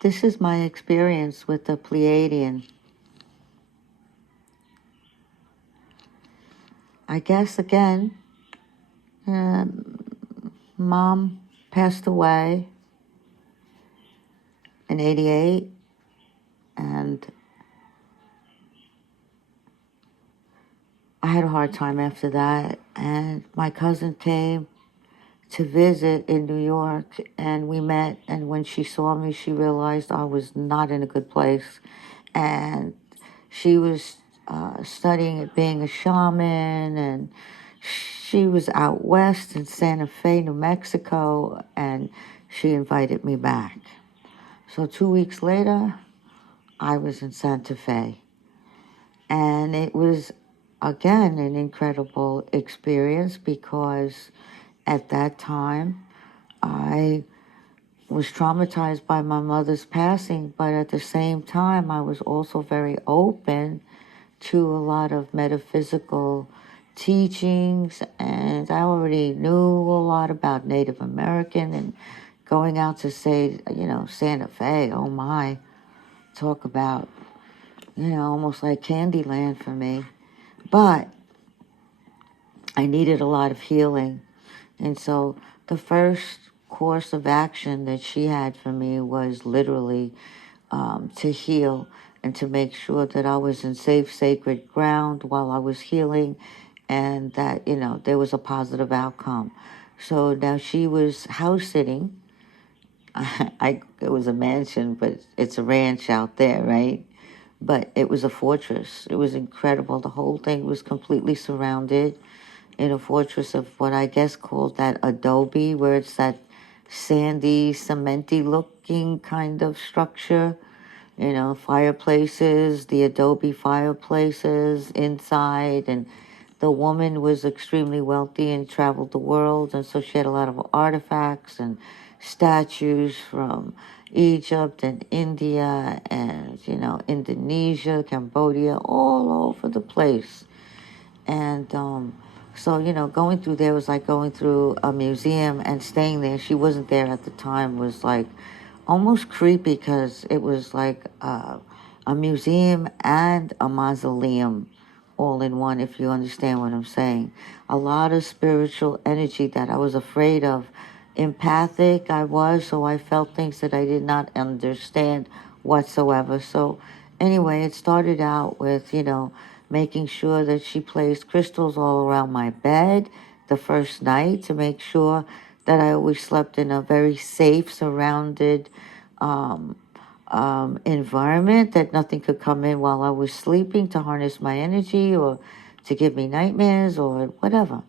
this is my experience with the Pleiadian. I guess, again, Mom passed away in 88, and I had a hard time after that, and my cousin came to visit in New York, and we met, and when she saw me, she realized I was not in a good place, and she was studying at being a shaman, and she was out west in Santa Fe, New Mexico, and she invited me back. So 2 weeks later, I was in Santa Fe. And it was, again, an incredible experience because at that time, I was traumatized by my mother's passing, but at the same time, I was also very open to a lot of metaphysical teachings, and I already knew a lot about Native American, and going out to say, Santa Fe, oh my, talk about, almost like Candyland for me. But I needed a lot of healing. And so the first course of action that she had for me was literally to heal and to make sure that I was in safe, sacred ground while I was healing, and that, there was a positive outcome. So now she was house sitting. It was a mansion, but it's a ranch out there, right? But it was a fortress. It was incredible. The whole thing was completely surrounded in a fortress of what I guess called that adobe, where it's that sandy, cementy looking kind of structure. Fireplaces, the adobe fireplaces inside, and the woman was extremely wealthy and traveled the world, and so she had a lot of artifacts and statues from Egypt and India and, Indonesia, Cambodia, all over the place. And so, going through there was like going through a museum, and staying there, she wasn't there at the time, was like almost creepy because it was like a museum and a mausoleum all in one, if you understand what I'm saying. A lot of spiritual energy that I was afraid of. Empathic I was, so I felt things that I did not understand whatsoever. So anyway, it started out with, making sure that she placed crystals all around my bed the first night to make sure that I always slept in a very safe, surrounded environment, that nothing could come in while I was sleeping to harness my energy or to give me nightmares or whatever.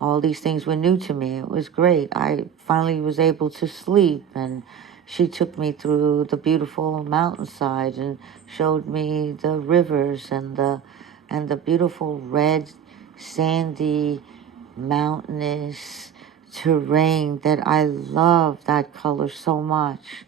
All these things were new to me. It was great. I finally was able to sleep, and she took me through the beautiful mountainside and showed me the rivers and the beautiful red, sandy, mountainous terrain that I love that color so much.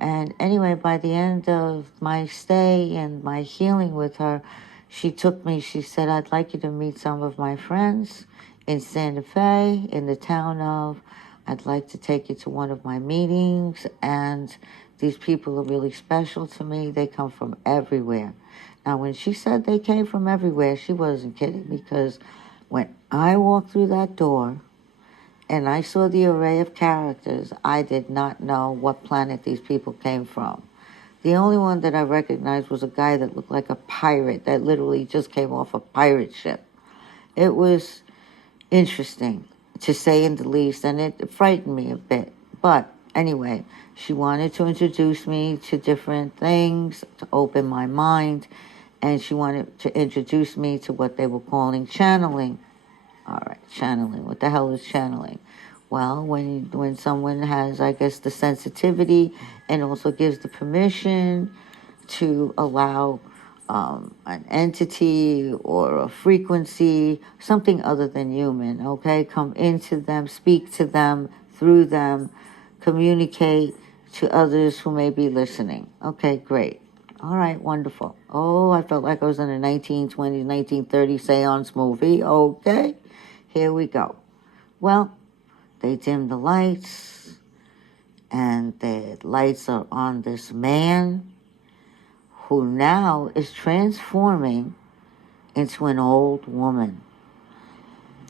And anyway, by the end of my stay and my healing with her, she took me, she said, I'd like you to meet some of my friends in Santa Fe, in the town of, I'd like to take you to one of my meetings, and these people are really special to me. They come from everywhere. Now, when she said they came from everywhere, she wasn't kidding, because when I walked through that door and I saw the array of characters, I did not know what planet these people came from. The only one that I recognized was a guy that looked like a pirate that literally just came off a pirate ship. It was interesting, to say in the least, and it frightened me a bit. But anyway, she wanted to introduce me to different things, to open my mind, and she wanted to introduce me to what they were calling channeling. All right, channeling. What the hell is channeling? Well, when someone has, I guess, the sensitivity and also gives the permission to allow an entity or a frequency, something other than human, okay, come into them, speak to them, through them, communicate to others who may be listening. Okay, great. All right, wonderful. Oh, I felt like I was in a 1920s, 1930s seance movie. Okay, here we go. Well, they dimmed the lights, and the lights are on this man who now is transforming into an old woman.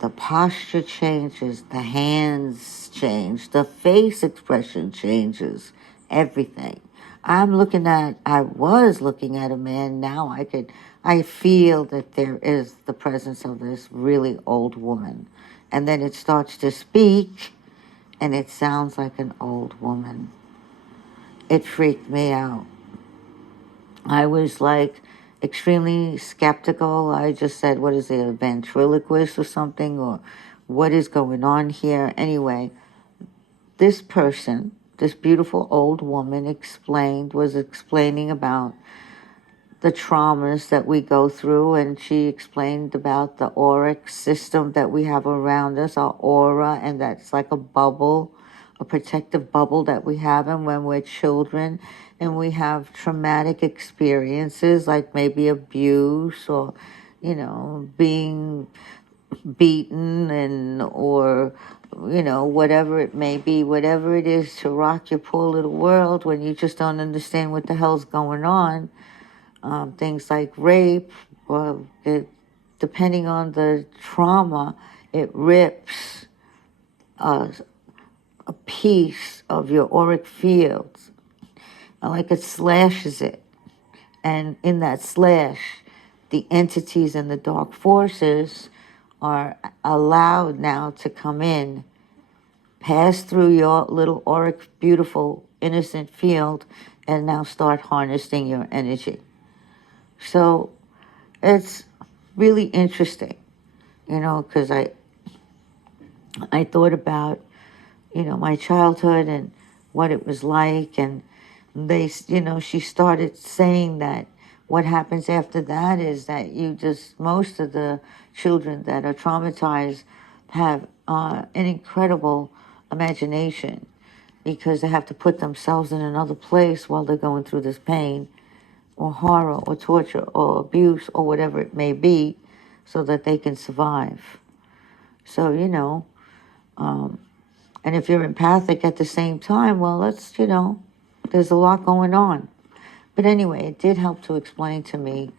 The posture changes, the hands change, the face expression changes, everything. I was looking at a man, now I feel that there is the presence of this really old woman. And then it starts to speak, and it sounds like an old woman. It freaked me out. I was like extremely skeptical. I just said, what is it, a ventriloquist or something? Or what is going on here? Anyway, this person, this beautiful old woman was explaining about the traumas that we go through, and she explained about the auric system that we have around us, our aura, and that's like a bubble, a protective bubble that we have, and when we're children and we have traumatic experiences like maybe abuse or, being beaten or whatever it may be, whatever it is to rock your poor little world when you just don't understand what the hell's going on. Things like rape, depending on the trauma, it rips a piece of your auric fields, like it slashes it. And in that slash, the entities and the dark forces are allowed now to come in, pass through your little auric, beautiful, innocent field, and now start harnessing your energy. So it's really interesting, because I thought about, my childhood and what it was like, and she started saying that what happens after that is that most of the children that are traumatized have an incredible imagination, because they have to put themselves in another place while they're going through this pain or horror or torture or abuse or whatever it may be, so that they can survive. So, and if you're empathic at the same time, well, there's a lot going on. But anyway, it did help to explain to me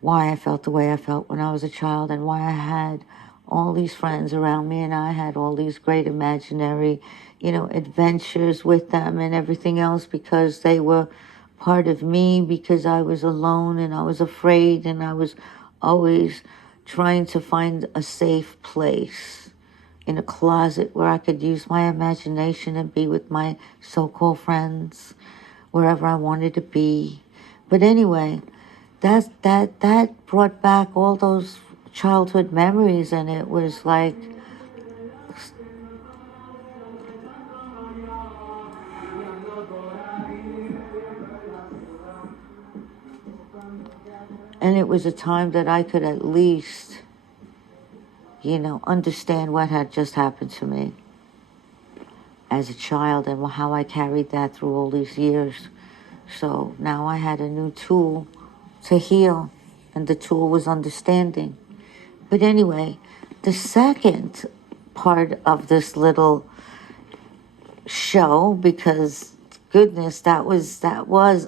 why I felt the way I felt when I was a child, and why I had all these friends around me, and I had all these great imaginary, adventures with them and everything else, because they were part of me, because I was alone and I was afraid, and I was always trying to find a safe place in a closet where I could use my imagination and be with my so-called friends wherever I wanted to be. But anyway, that brought back all those childhood memories, and it was like, and it was a time that I could at least, understand what had just happened to me as a child, and how I carried that through all these years. So now I had a new tool to heal, and the tool was understanding. But anyway, the second part of this little show, because goodness, that was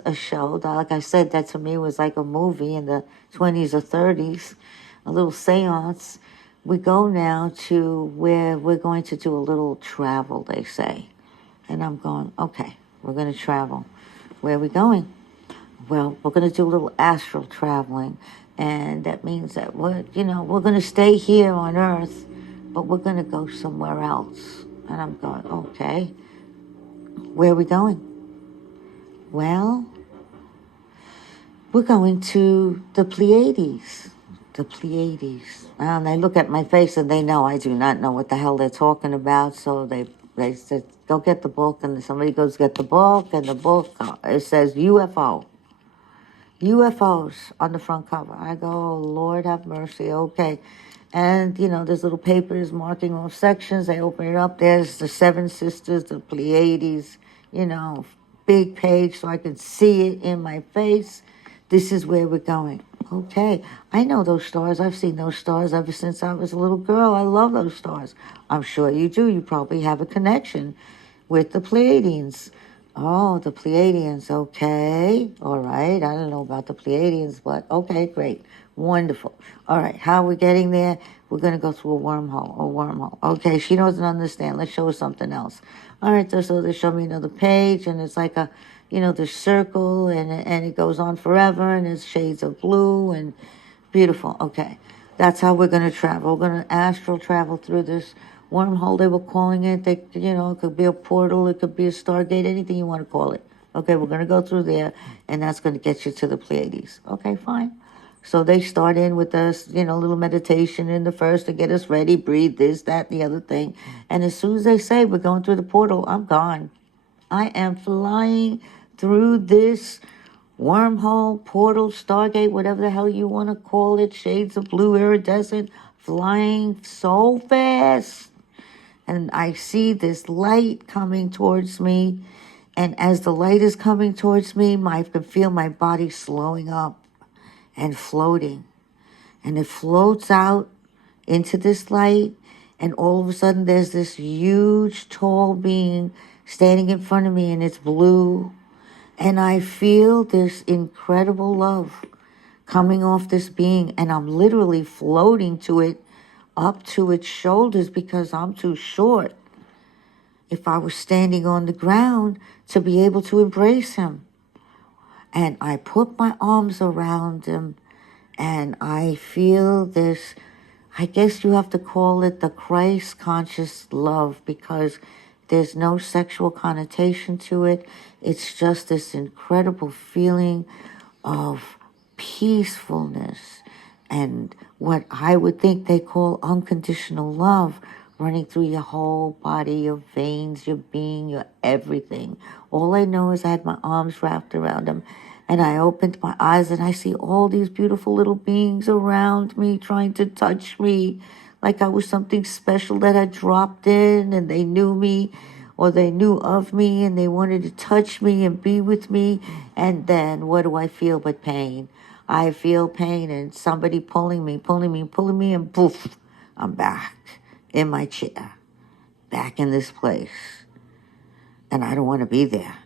a show. Like I said, that to me was like a movie in the 20s or 30s, a little seance. We go now to where we're going to do a little travel, they say. And I'm going, okay, we're going to travel. Where are we going? Well, we're going to do a little astral traveling. And that means that we're going to stay here on Earth, but we're going to go somewhere else. And I'm going, okay, where are we going? Well, we're going to the Pleiades. The Pleiades. And they look at my face and they know I do not know what the hell they're talking about. So they said, go get the book. And somebody goes get the book. And the book, it says UFO. UFOs on the front cover. I go, oh, Lord have mercy. Okay. And, there's little papers marking off sections. They open it up. There's the Seven Sisters, the Pleiades, big page so I can see it in my face. This is where we're going. Okay, I know those stars. I've seen those stars ever since I was a little girl. I love those stars. I'm sure you do. You probably have a connection with the Pleiadians. Oh, the Pleiadians. Okay. All right. I don't know about the Pleiadians, but okay, great. Wonderful. All right. How are we getting there? We're going to go through a wormhole. Okay. She doesn't understand. Let's show her something else. All right. So they show me another page, and it's like a, the circle, and it goes on forever, and it's shades of blue, and beautiful. Okay. That's how we're going to travel. We're going to astral travel through this wormhole, they were calling it. It could be a portal, it could be a stargate, anything you want to call it. Okay, we're going to go through there, and that's going to get you to the Pleiades. Okay, fine. So they start in with us, little meditation in the first to get us ready, breathe this, that, the other thing. And as soon as they say we're going through the portal, I'm gone. I am flying through this wormhole, portal, stargate, whatever the hell you want to call it, shades of blue, iridescent, flying so fast. And I see this light coming towards me. And as the light is coming towards me, I can feel my body slowing up and floating. And it floats out into this light. And all of a sudden, there's this huge, tall being standing in front of me, and it's blue. And I feel this incredible love coming off this being. And I'm literally floating to it, up to its shoulders, because I'm too short, if I was standing on the ground, to be able to embrace him. And I put my arms around him, and I feel this, I guess you have to call it the Christ conscious love, because there's no sexual connotation to it. It's just this incredible feeling of peacefulness and what I would think they call unconditional love running through your whole body, your veins, your being, your everything. All I know is I had my arms wrapped around him, and I opened my eyes, and I see all these beautiful little beings around me trying to touch me like I was something special that had dropped in, and they knew me, or they knew of me, and they wanted to touch me and be with me. And then what do I feel but pain? I feel pain, and somebody pulling me, and poof, I'm back in my chair, back in this place. And I don't want to be there.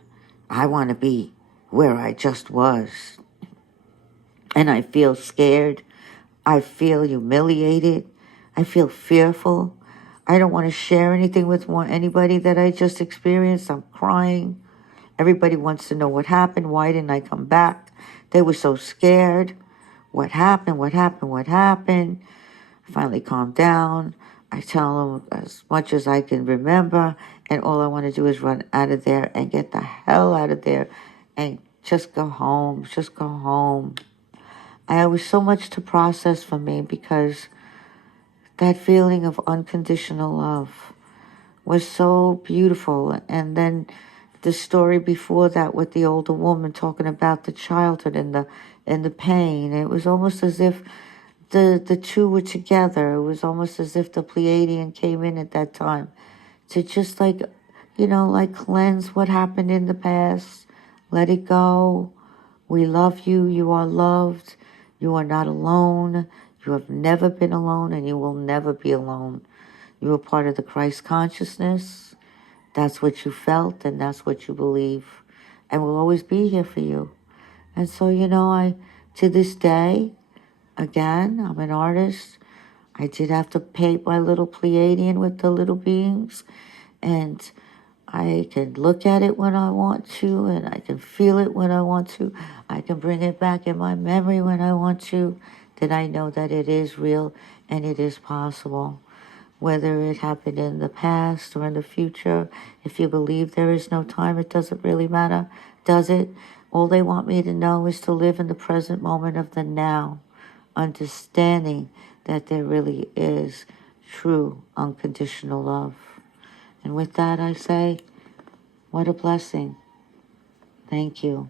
I want to be where I just was. And I feel scared. I feel humiliated. I feel fearful. I don't want to share anything with anybody that I just experienced. I'm crying. Everybody wants to know what happened. Why didn't I come back? They were so scared. What happened? I finally calmed down. I tell them as much as I can remember, and all I want to do is run out of there and get the hell out of there and just go home. It was so much to process for me, because that feeling of unconditional love was so beautiful. And then the story before that with the older woman talking about the childhood and the pain. It was almost as if the two were together. It was almost as if the Pleiadian came in at that time to just like cleanse what happened in the past. Let it go. We love you. You are loved. You are not alone. You have never been alone, and you will never be alone. You are part of the Christ consciousness. That's what you felt, and that's what you believe, and will always be here for you. And so, to this day, again, I'm an artist. I did have to paint my little Pleiadian with the little beings, and I can look at it when I want to, and I can feel it when I want to. I can bring it back in my memory when I want to. Then I know that it is real and it is possible. Whether it happened in the past or in the future, if you believe there is no time, it doesn't really matter, does it? All they want me to know is to live in the present moment of the now, understanding that there really is true unconditional love. And with that, I say, what a blessing. Thank you.